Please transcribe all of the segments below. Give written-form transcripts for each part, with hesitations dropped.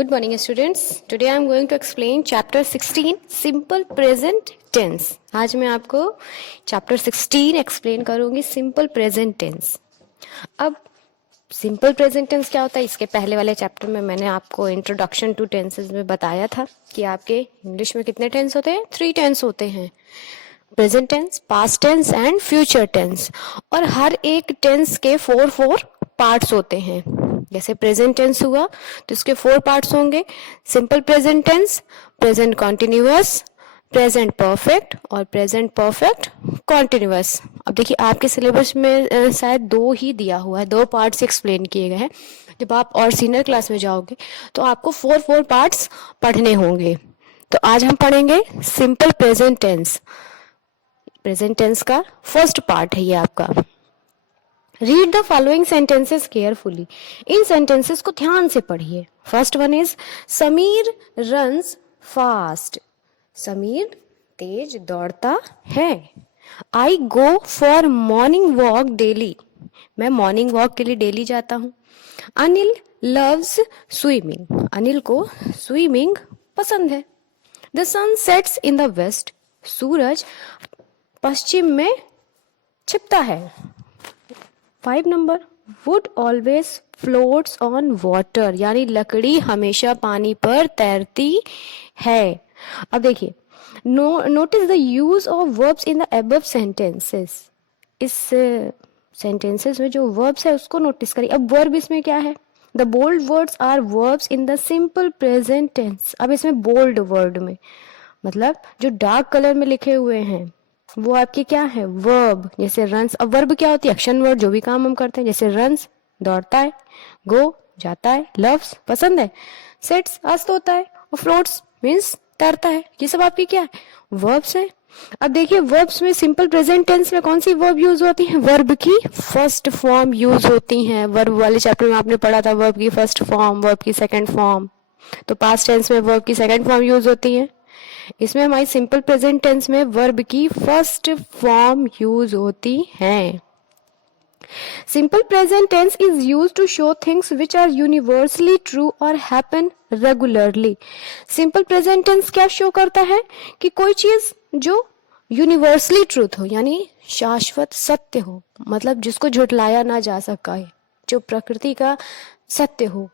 Good morning, students. Today I am going to explain chapter 16 simple present tense. आज मैं आपको chapter 16 explain करूंगी simple present tense. अब simple present tense क्या होता है, इसके पहले वाले चैप्टर में मैंने आपको introduction to tenses में बताया था कि आपके इंग्लिश में कितने टेंस होते हैं, 3 टेंस होते हैं, present tense, past tense and future tense. और हर एक टेंस के 4 पार्ट्स होते हैं। जैसे प्रेजेंट टेंस हुआ तो इसके 4 पार्ट्स होंगे, simple present tense, present continuous, present perfect और प्रेजेंट परफेक्ट कॉन्टिन्यूअस। अब देखिए आपके सिलेबस में शायद 2 ही दिया हुआ है, 2 पार्ट्स एक्सप्लेन किए गए हैं। जब आप और सीनियर क्लास में जाओगे तो आपको 4 पार्ट्स पढ़ने होंगे। तो आज हम पढ़ेंगे simple present tense. Present tense का फर्स्ट पार्ट है ये आपका। Read the following sentences carefully. इन सेंटेंसेस को ध्यान से पढ़िए। First one is Sameer runs fast. Sameer तेज दौड़ता है। I go for morning walk daily. मैं मॉर्निंग वॉक के लिए डेली जाता हूँ। Anil loves swimming. अनिल को स्विमिंग पसंद है। The sun sets in the west. सूरज पश्चिम में छिपता है। 5 number, wood always floats on water, यानी लकड़ी हमेशा पानी पर तैरती है। अब देखिए, notice the use of verbs in the above sentences. इस सेंटेंसेस में जो वर्ब्स है उसको नोटिस करिए। अब वर्ब इसमें क्या है, the bold words are verbs in the simple present tense. अब इसमें बोल्ड वर्ड में मतलब जो डार्क कलर में लिखे हुए हैं वो आपके क्या है, वर्ब। जैसे रन्स, अब वर्ब क्या होती है, एक्शन वर्ड, जो भी काम हम करते हैं। जैसे रन्स दौड़ता है, गो जाता है, लव्स पसंद है, सेट्स अस्त होता है, और फ्लोट्स मीन्स तैरता है। ये सब आपकी क्या है, वर्ब्स है। अब देखिए वर्ब्स में सिंपल प्रेजेंट टेंस में कौन सी वर्ब यूज होती है, वर्ब की फर्स्ट फॉर्म यूज होती है। वर्ब वाले चैप्टर में आपने पढ़ा था वर्ब की फर्स्ट फॉर्म, वर्ब की सेकंड फॉर्म। तो पास्ट टेंस में वर्ब की सेकंड फॉर्म यूज होती है। इसमें हमारी सिंपल प्रेजेंट टेंस में वर्ब की फर्स्ट फॉर्म यूज होती है। Simple present tense is used to show things which are universally true और happen regularly. Simple present tense क्या शो करता है कि कोई चीज जो यूनिवर्सली ट्रूथ हो, यानी शाश्वत सत्य हो, मतलब जिसको झुटलाया ना जा सका है, जो प्रकृति का सत्य हो,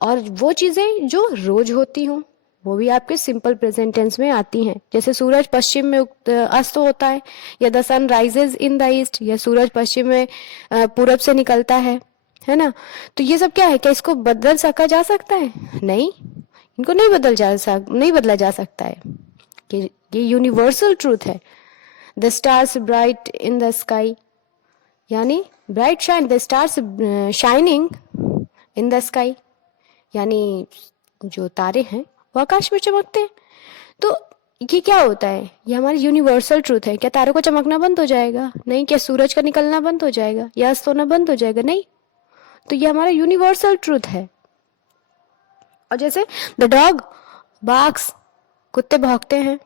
और वो चीजें जो रोज होती हो वो भी आपके सिंपल प्रेजेंट टेंस में आती हैं। जैसे सूरज पश्चिम में अस्त होता है, या the sun rises in the east, या सूरज पश्चिम में पूरब से निकलता है ना। तो ये सब क्या है, क्या इसको बदल सका जा सकता है? नहीं, इनको नहीं बदला जा सकता है। कि ये यूनिवर्सल ट्रूथ है। The stars bright in the sky, यानी bright shine, the stars shining in the sky, यानी जो तारे हैं वो आकाश में चमकते हैं। तो ये क्या होता है, ये हमारी यूनिवर्सल ट्रूथ है। क्या तारों को चमकना बंद हो जाएगा? नहीं। क्या सूरज का निकलना बंद हो जाएगा या अस्त होना बंद हो जाएगा? नहीं। तो ये हमारा यूनिवर्सल ट्रूथ है। और जैसे द डॉग बार्क्स, कुत्ते भौंकते हैं।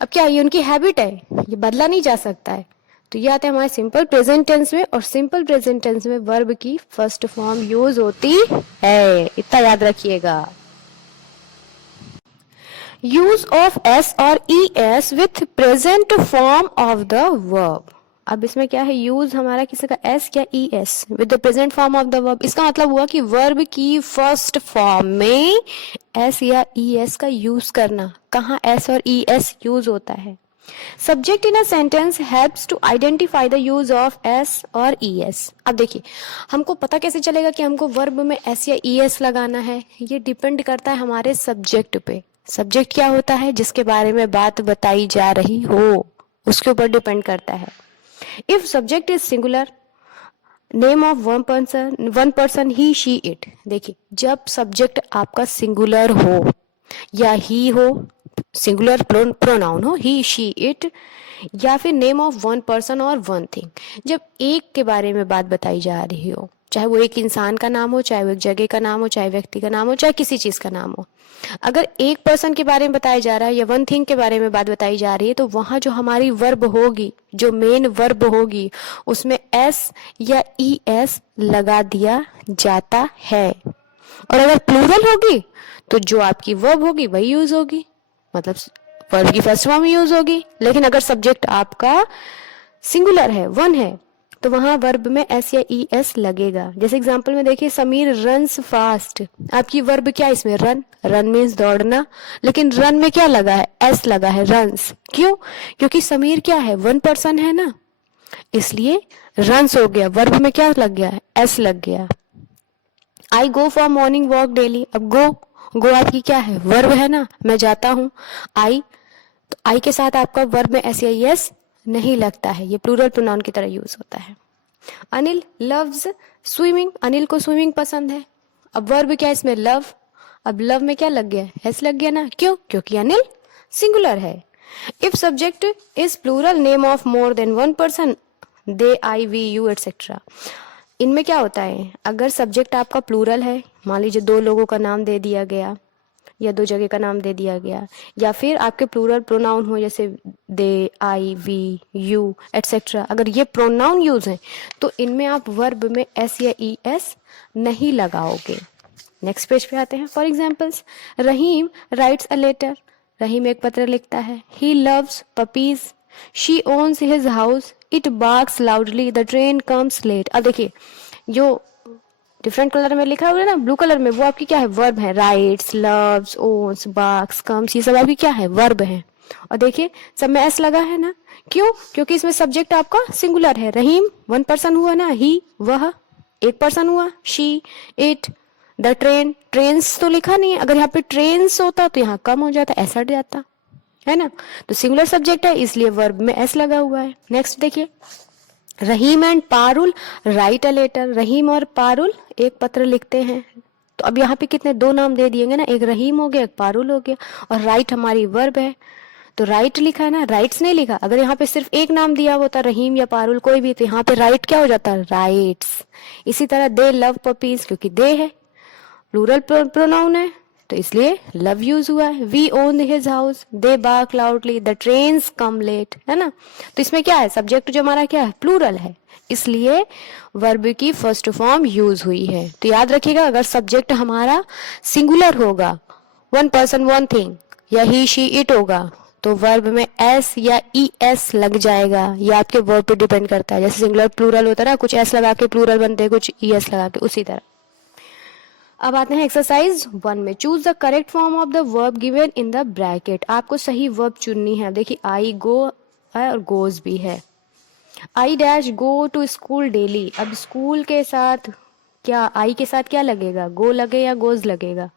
अब क्या ये उनकी हैबिट है, ये बदला नहीं जा सकता है। तो ये आते हैं हमारे सिंपल प्रेजेंट टेंस में, और सिंपल प्रेजेंट टेंस में वर्ब की फर्स्ट फॉर्म यूज होती है, इतना याद रखिएगा। यूज ऑफ एस और E S with present form of the verb. अब इसमें क्या है, यूज हमारा किसी का एस या E S with the present form of the verb. इसका मतलब हुआ कि वर्ब की फर्स्ट फॉर्म में एस या ई एस का यूज करना। कहाँ एस और ई एस यूज होता है? Subject in a sentence helps to identify the use of S और ई एस। अब देखिए हमको पता कैसे चलेगा कि हमको वर्ब में एस या ई एस लगाना है? ये डिपेंड करता है हमारे सब्जेक्ट पे। सब्जेक्ट क्या होता है, जिसके बारे में बात बताई जा रही हो, उसके ऊपर डिपेंड करता है। If subject is singular, name of one person he she it. देखिए जब सब्जेक्ट आपका सिंगुलर हो या ही हो, सिंगुलर प्रोनाउन हो, ही शी इट, या फिर नेम ऑफ वन पर्सन और वन थिंग, जब एक के बारे में बात बताई जा रही हो, चाहे वो एक इंसान का नाम हो, चाहे वो एक जगह का नाम हो, चाहे व्यक्ति का नाम हो, चाहे किसी चीज का नाम हो, अगर एक पर्सन के बारे में बताया जा रहा है या वन थिंग के बारे में बात बताई जा रही है, तो वहां जो हमारी वर्ब होगी, जो मेन वर्ब होगी, उसमें एस या ई एस लगा दिया जाता है। और अगर प्लूरल होगी तो जो आपकी वर्ब होगी वही यूज होगी, मतलब वर्ब की फर्स्ट फॉर्म यूज होगी। लेकिन अगर सब्जेक्ट आपका सिंगुलर है, वन है, तो वहां वर्ब में एस या ई एस लगेगा। जैसे एग्जांपल में देखिए, समीर रन्स फास्ट, आपकी वर्ब क्या है इसमें, रन। रन मीन्स दौड़ना, लेकिन रन में क्या लगा है, एस लगा है, रन्स। क्यों? क्योंकि समीर क्या है, वन पर्सन है ना, इसलिए रन्स हो गया। वर्ब में क्या लग गया, एस लग गया। I go for morning walk daily, अब गो आपकी क्या है, वर्ब है ना, मैं जाता हूं। आई, तो आई के साथ आपका वर्ब में एस या एस नहीं लगता है, ये प्लूरल प्रोनाउन की तरह यूज होता है। अनिल लव्स स्विमिंग, अनिल को स्विमिंग पसंद है। अब वर्ब क्या है इसमें, लव। अब लव में क्या लग गया, एस लग गया ना, क्यों? क्योंकि अनिल सिंगुलर है। If subject is plural name of more than one person, they, I, we, you etcetera. इनमें क्या होता है, अगर सब्जेक्ट आपका प्लूरल है, मान लीजिए दो लोगों का नाम दे दिया गया या दो जगह का नाम दे दिया गया, या फिर आपके प्लूरल प्रोनाउन हो जैसे दे, आई, वी, यू एटसेट्रा, अगर ये प्रोनाउन यूज है तो इनमें आप वर्ब में एस या ई एस नहीं लगाओगे। नेक्स्ट पेज पे आते हैं। For examples, Rahim writes a letter, Rahim एक पत्र लिखता है। He loves puppies, she owns his house, it barks loudly, the train comes late. अब देखिए, जो डिफरेंट कलर में लिखा हुआ है ना, ब्लू कलर में, वो आपकी क्या है, वर्ब है। Writes, loves, owns, barks, comes, ये सब आपकी क्या है, वर्ब है। और देखिए सब में एस लगा है ना, क्यों? क्योंकि इसमें सब्जेक्ट आपका सिंगुलर है। रहीम वन पर्सन हुआ ना, ही वह एक पर्सन हुआ, she, it, the train, trains तो लिखा नहीं है, अगर यहाँ पे ट्रेन्स होता तो यहाँ कम हो जाता, ऐसा हट जाता है ना। तो सिंगुलर सब्जेक्ट है इसलिए वर्ब में एस लगा हुआ है। नेक्स्ट देखिए, Rahim and Parul write a letter, Rahim और पारुल एक पत्र लिखते हैं। तो अब यहाँ पे कितने, दो नाम दे दिएंगे ना, एक रहीम हो गया, एक पारुल हो गया, और राइट हमारी वर्ब है, तो राइट लिखा है ना, राइट्स नहीं लिखा। अगर यहाँ पे सिर्फ एक नाम दिया होता, रहीम या पारुल कोई भी, तो यहाँ पे राइट क्या हो जाता, राइट्स। इसी तरह दे लव पपीज, क्योंकि दे है, प्लूरल प्रोनाउन है, तो इसलिए लव यूज हुआ है। We own his house, they bark loudly, the trains come late, है ना। तो इसमें क्या है, सब्जेक्ट जो हमारा क्या है, प्लूरल है, इसलिए वर्ब की फर्स्ट फॉर्म यूज हुई है। तो याद रखिएगा, अगर सब्जेक्ट हमारा सिंगुलर होगा, वन पर्सन वन थिंग, या ही शी इट होगा, तो वर्ब में एस या ई एस लग जाएगा। ये आपके वर्ब पे डिपेंड करता है। जैसे सिंगुलर प्लूरल होता है ना, कुछ एस लगा के प्लूरल बनते हैं, कुछ ई एस लगा के, उसी तरह। अब आते हैं एक्सरसाइज 1 में। Choose the correct form of the verb given in the bracket. आपको सही वर्ब चुननी है। देखिए, आई गो है और गोज भी है। I dash go to school daily, अब स्कूल के साथ क्या, आई के साथ क्या लगेगा, गो लगे या गोज लगेगा,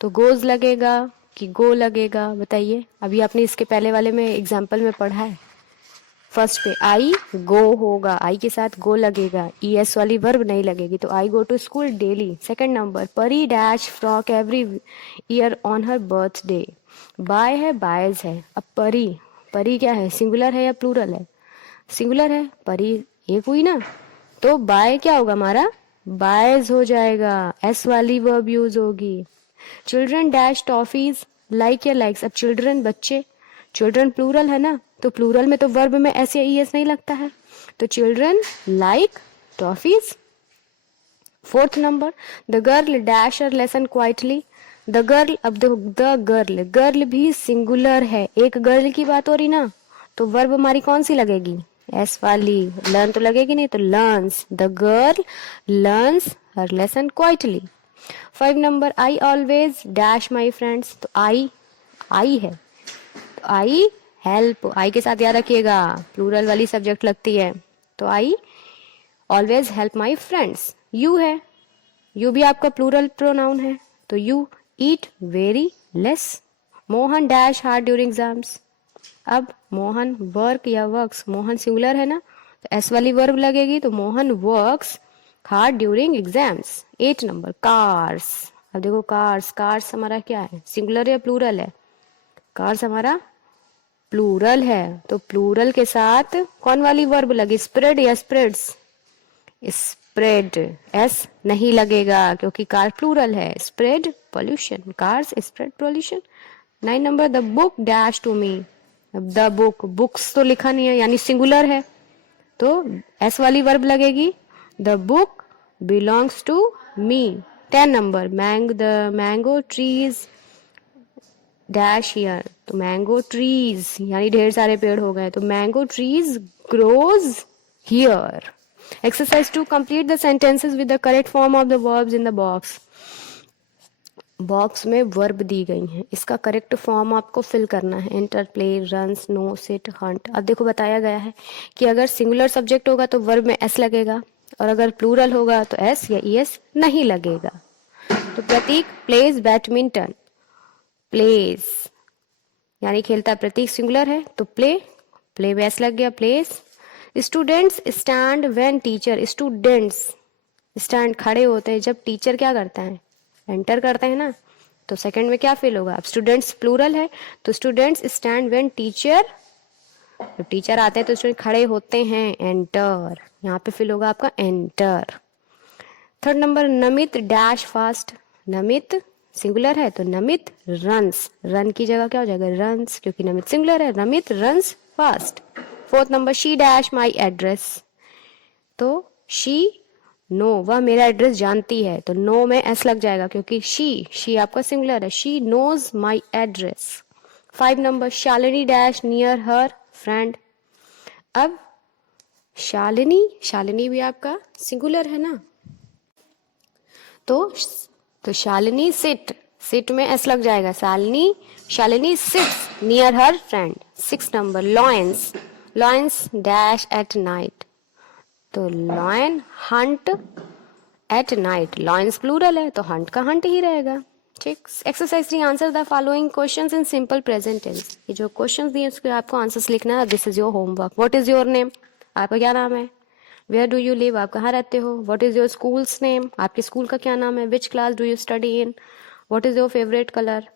तो गोज लगेगा कि गो लगेगा, बताइए। अभी आपने इसके पहले वाले में एग्जाम्पल में पढ़ा है, फर्स्ट पे आई गो होगा, आई के साथ गो लगेगा, ई एस वाली वर्ब नहीं लगेगी, तो I go to school daily. Second number, Pari dash frock every year on her birthday, buy है, बायज है। अब परी, परी क्या है, सिंगुलर है या प्लूरल है, सिंगुलर है, परी एक हुई ना, तो बाय क्या होगा हमारा, बायज हो जाएगा, एस वाली वर्ब यूज होगी। चिल्ड्रन डैश टॉफीज लाइक या लाइक्स, अब चिल्ड्रन बच्चे, चिल्ड्रन प्लूरल है ना, तो प्लूरल में तो वर्ब में एस या ई एस नहीं लगता है, तो children like toffees. Fourth number, the girl dash her lesson quietly, the girl, अब द गर्ल, गर्ल भी सिंगुलर है, एक गर्ल की बात हो रही ना, तो वर्ब हमारी कौन सी लगेगी, एस वाली। लर्न तो लगेगी नहीं, तो learns, the girl learns her lesson quietly. 5 number, I always dash my friends, तो आई है, तो आई हेल्प, आई के साथ याद रखिएगा प्लूरल वाली सब्जेक्ट लगती है, तो I always help my friends. You है, यू भी आपका प्लूरल प्रोनाउन है, तो you eat very less. Mohan dash hard during exams, अब मोहन वर्क या वर्क्स, मोहन सिंगुलर है ना, तो एस वाली वर्ब लगेगी, तो Mohan works hard during exams. 8 number, cars, अब देखो कार्स, कार्स हमारा क्या है, सिंगुलर या प्लूरल है, कार्स हमारा प्लूरल है, तो प्लूरल के साथ कौन वाली वर्ब लगी, स्प्रेड या स्प्रेड्स, स्प्रेड, एस नहीं लगेगा क्योंकि कार प्लूरल है। Spread pollution, cars spread pollution. 9 number, the book dash to me, अब द बुक, बुक्स तो लिखा नहीं है यानी सिंगुलर है, तो एस वाली वर्ब लगेगी, the book belongs to me, 10 number, the mango trees dash here, तो मैंगो ट्रीज यानी ढेर सारे पेड़ हो गए, तो mango trees grows here. Exercise 2, complete the sentences with the correct form of the verbs in the box. Box में verb दी गई हैं, इसका करेक्ट फॉर्म आपको फिल करना है। Enter, play, runs, know, sit, hunt. अब देखो बताया गया है कि अगर सिंगुलर सब्जेक्ट होगा तो वर्ब में एस लगेगा, और अगर प्लूरल होगा तो एस या ईएस नहीं लगेगा। तो प्रतीक प्लेज बैडमिंटन, प्लेज यानी खेलता है, प्रतीक सिंगुलर है तो प्ले, प्ले में एस लग गया, place. Students stand when teacher, students stand खड़े होते हैं जब टीचर क्या करता है, एंटर करते हैं ना, तो सेकंड में क्या फिल होगा। अब स्टूडेंट्स प्लूरल है तो स्टूडेंट्स स्टैंड व्हेन टीचर, जब टीचर आते हैं तो स्टूडेंट खड़े होते हैं, एंटर, यहाँ पे फिल होगा आपका enter. Third number, Namit dash fast, Namit singular है तो नमित रन्स, रन की जगह क्या हो जाएगा, रन्स, क्योंकि नमित सिंगुलर है, Namit runs fast. Fourth number, she dash my address, तो शी नो, वह मेरा एड्रेस जानती है, तो नो में एस लग जाएगा क्योंकि शी आपका सिंगुलर है, she knows my address. 5 number, Shalini dash near her friend. अब शालिनी भी आपका सिंगुलर है ना, तो शालिनी सिट में एस लग जाएगा, Shalini sits near her friend. 6 number, lions dash at night, तो lion hunt at night, lions plural है तो हंट का हंट ही रहेगा। ठीक। Exercise 3, answer the following questions in simple present tense. ये जो क्वेश्चंस दिए उसके आपको आंसर्स लिखना है। This is your homework. What is your name, आपका क्या नाम है। वेयर डू यू लिव, आप कहाँ रहते हो। What is your school's name, आपके स्कूल का क्या नाम है। Which class do you study in. What is your favourite colour,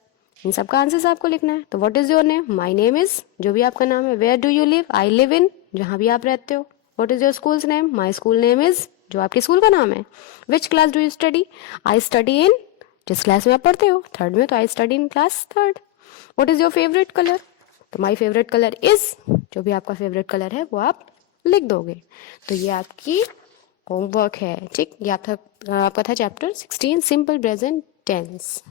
इन सब का आंसर्स आपको लिखना है। तो what is your name, my name is, जो भी आपका नाम है। Where do you live, I live in, जहाँ भी आप रहते हो। What is your school's name, my school name is, जो आपके स्कूल का नाम है। Which class do you study, I study in, जिस क्लास में आप पढ़ते हो, थर्ड में, तो I study in class third. What is your favourite colour, तो माई फेवरेट कलर इज, जो भी आपका फेवरेट कलर है वो आप लिख दोगे। तो ये आपकी होमवर्क है। ठीक, ये आपका था चैप्टर 16 सिंपल प्रेजेंट टेंस।